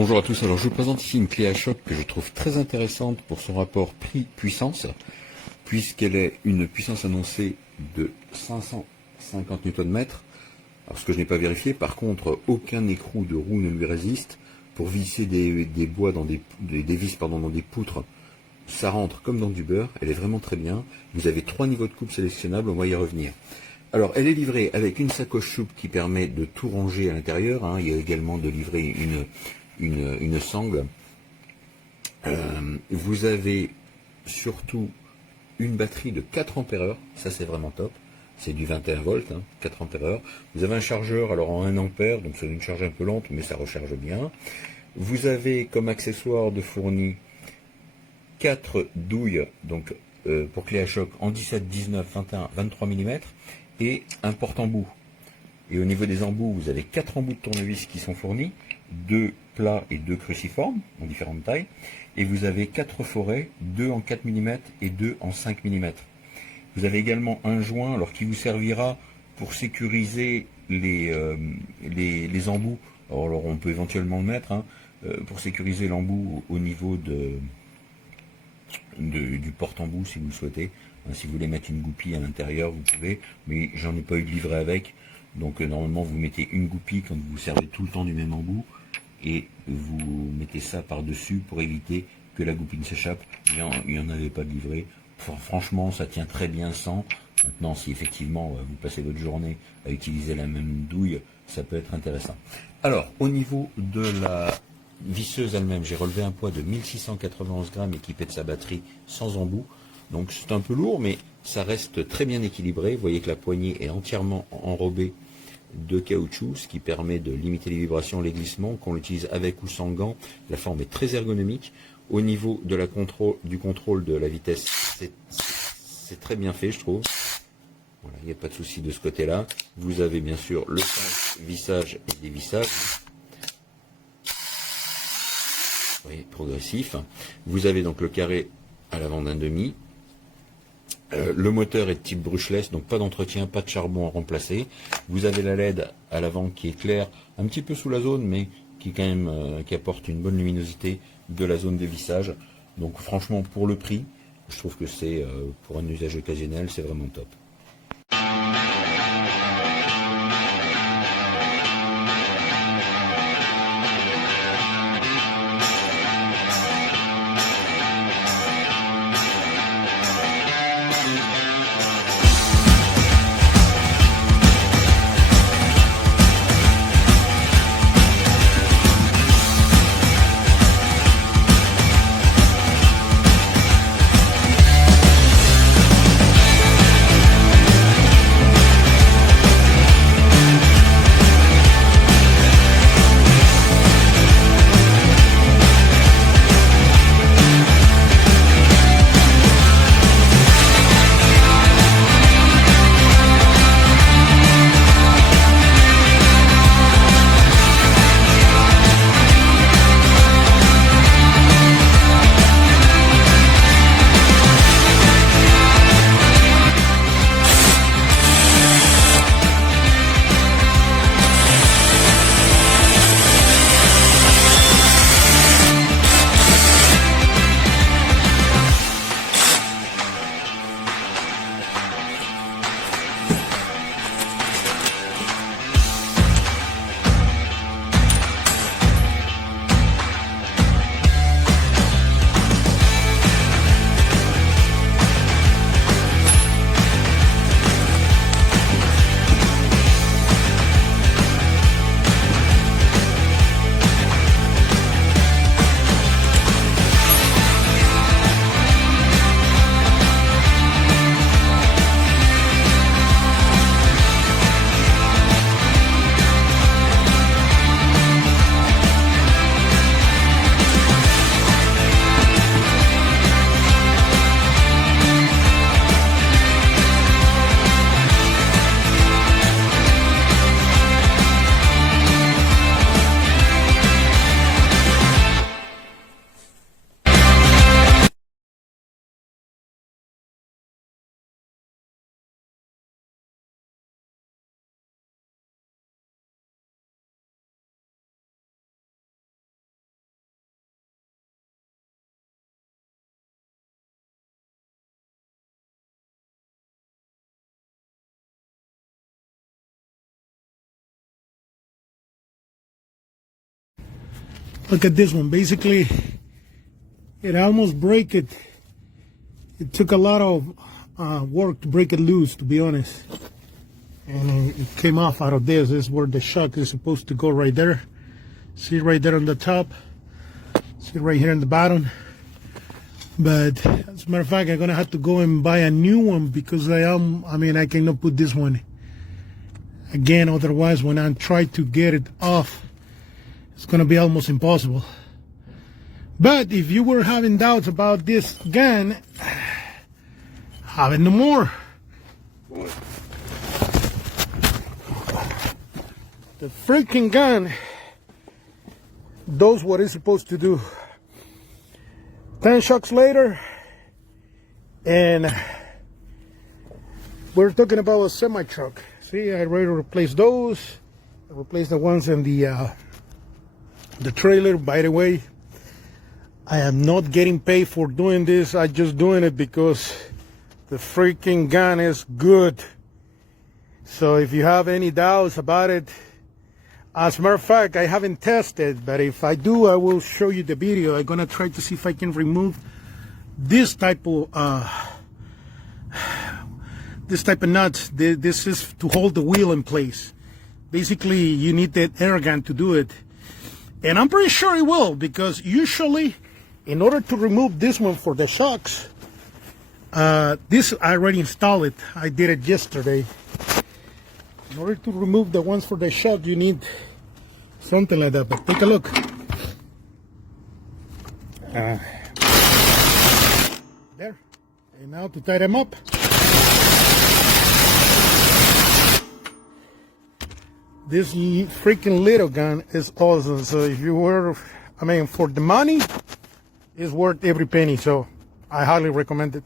Bonjour à tous, alors je vous présente ici une clé à choc que je trouve très intéressante pour son rapport prix-puissance, puisqu'elle est une puissance annoncée de 550 Nm. Alors ce que je n'ai pas vérifié, par contre aucun écrou de roue ne lui résiste. Pour visser des bois dans des vis dans des poutres, ça rentre comme dans du beurre, elle est vraiment très bien. Vous avez 3 niveaux de coupe sélectionnables, on va y revenir. Alors elle est livrée avec une sacoche souple qui permet de tout ranger à l'intérieur, il y a également de livrer une sangle. Vous avez surtout une batterie de 4 ampères, ça c'est vraiment top. C'est du 21 volts, 4 ampères. Vous avez un chargeur alors en 1 ampère, donc c'est une charge un peu lente, mais ça recharge bien. Vous avez comme accessoire de fourni 4 douilles, donc pour clé à choc en 17, 19, 21, 23 mm et un porte-embout. Et au niveau des embouts, vous avez 4 embouts de tournevis qui sont fournis, 2 plats et 2 cruciformes en différentes tailles. Et vous avez 4 forêts, 2 en 4 mm et 2 en 5 mm. Vous avez également un joint alors qui vous servira pour sécuriser les embouts. Alors on peut éventuellement le mettre pour sécuriser l'embout au niveau du porte-embout si vous le souhaitez. Si vous voulez mettre une goupille à l'intérieur, vous pouvez, mais j'en ai pas eu de livret avec. Donc normalement vous mettez une goupille quand vous servez tout le temps du même embout et vous mettez ça par-dessus pour éviter que la goupille ne s'échappe. Il n'y en avait pas de livret. Franchement, ça tient très bien sans. Maintenant, si effectivement vous passez votre journée à utiliser la même douille, ça peut être intéressant. Alors, au niveau de la visseuse elle-même, j'ai relevé un poids de 1691 grammes équipé de sa batterie sans embout. Donc c'est un peu lourd, mais ça reste très bien équilibré. Vous voyez que la poignée est entièrement enrobée de caoutchouc, ce qui permet de limiter les vibrations, les glissements, qu'on l'utilise avec ou sans gants. La forme est très ergonomique. Au niveau de du contrôle de la vitesse, c'est très bien fait, je trouve. Voilà, il n'y a pas de souci de ce côté-là. Vous avez bien sûr le sens vissage et dévissage. Vous voyez, progressif. Vous avez donc le carré à l'avant d'un demi. Le moteur est de type brushless, donc pas d'entretien, pas de charbon à remplacer. Vous avez la LED à l'avant qui est claire, un petit peu sous la zone, mais qui quand même qui apporte une bonne luminosité de la zone de vissage. Donc franchement, pour le prix, je trouve que c'est pour un usage occasionnel, c'est vraiment top. Look at this one. Basically, it almost break it. It took a lot of work to break it loose, to be honest. And it came off out of this. This is where the shock is supposed to go, right there. See right there on the top. See right here on the bottom. But as a matter of fact, I'm gonna have to go and buy a new one because I cannot put this one again. Otherwise, when I try to get it off, it's gonna be almost impossible. But if you were having doubts about this gun, have it no more. The freaking gun does what it's supposed to do. 10 shocks later, and we're talking about a semi-truck. See, I already replaced those. I replaced the ones in the trailer. By the way, I am not getting paid for doing this. I'm just doing it because the freaking gun is good. So if you have any doubts about it, as a matter of fact, I haven't tested, but if I do, I will show you the video. I'm gonna try to see if I can remove this type of nuts. This is to hold the wheel in place. Basically, you need that air gun to do it, and I'm pretty sure it will, because usually, in order to remove this one for the shocks, this I already installed it. I did it yesterday. In order to remove the ones for the shock, you need something like that. But take a look. There. And now to tie them up. This freaking little gun is awesome. So if you were, for the money, it's worth every penny. So I highly recommend it.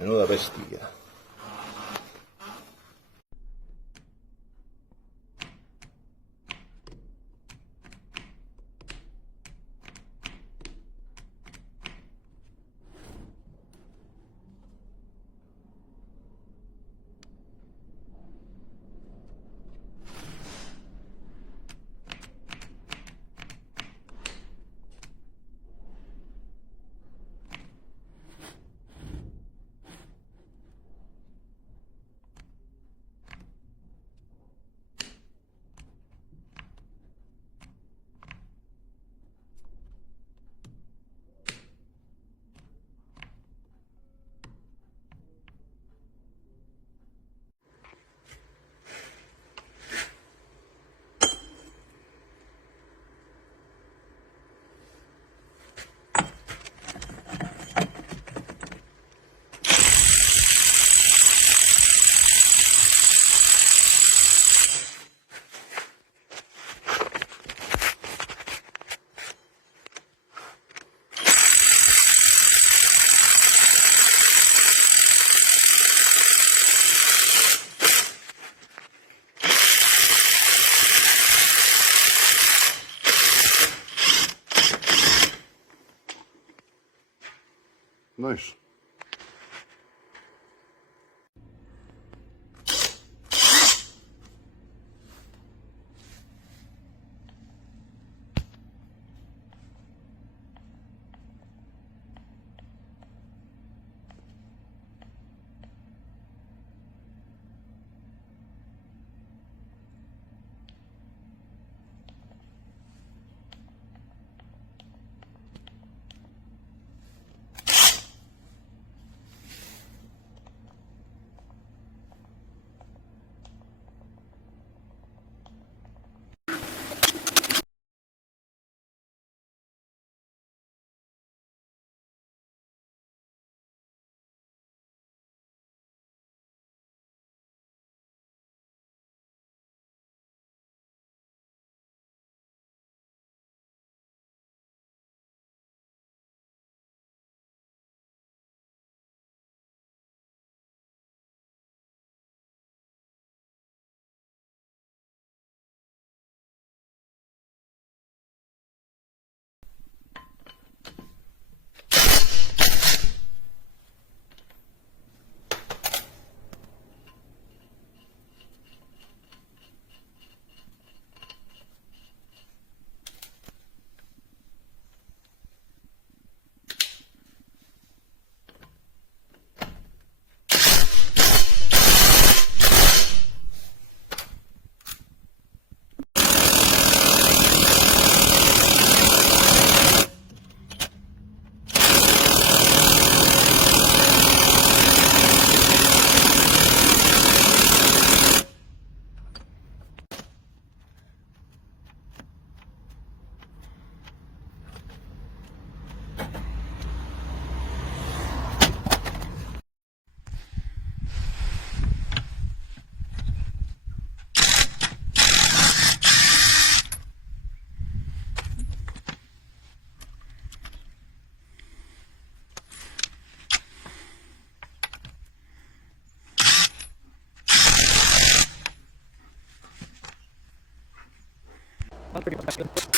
Menuda bestia. Nice. Pretty much.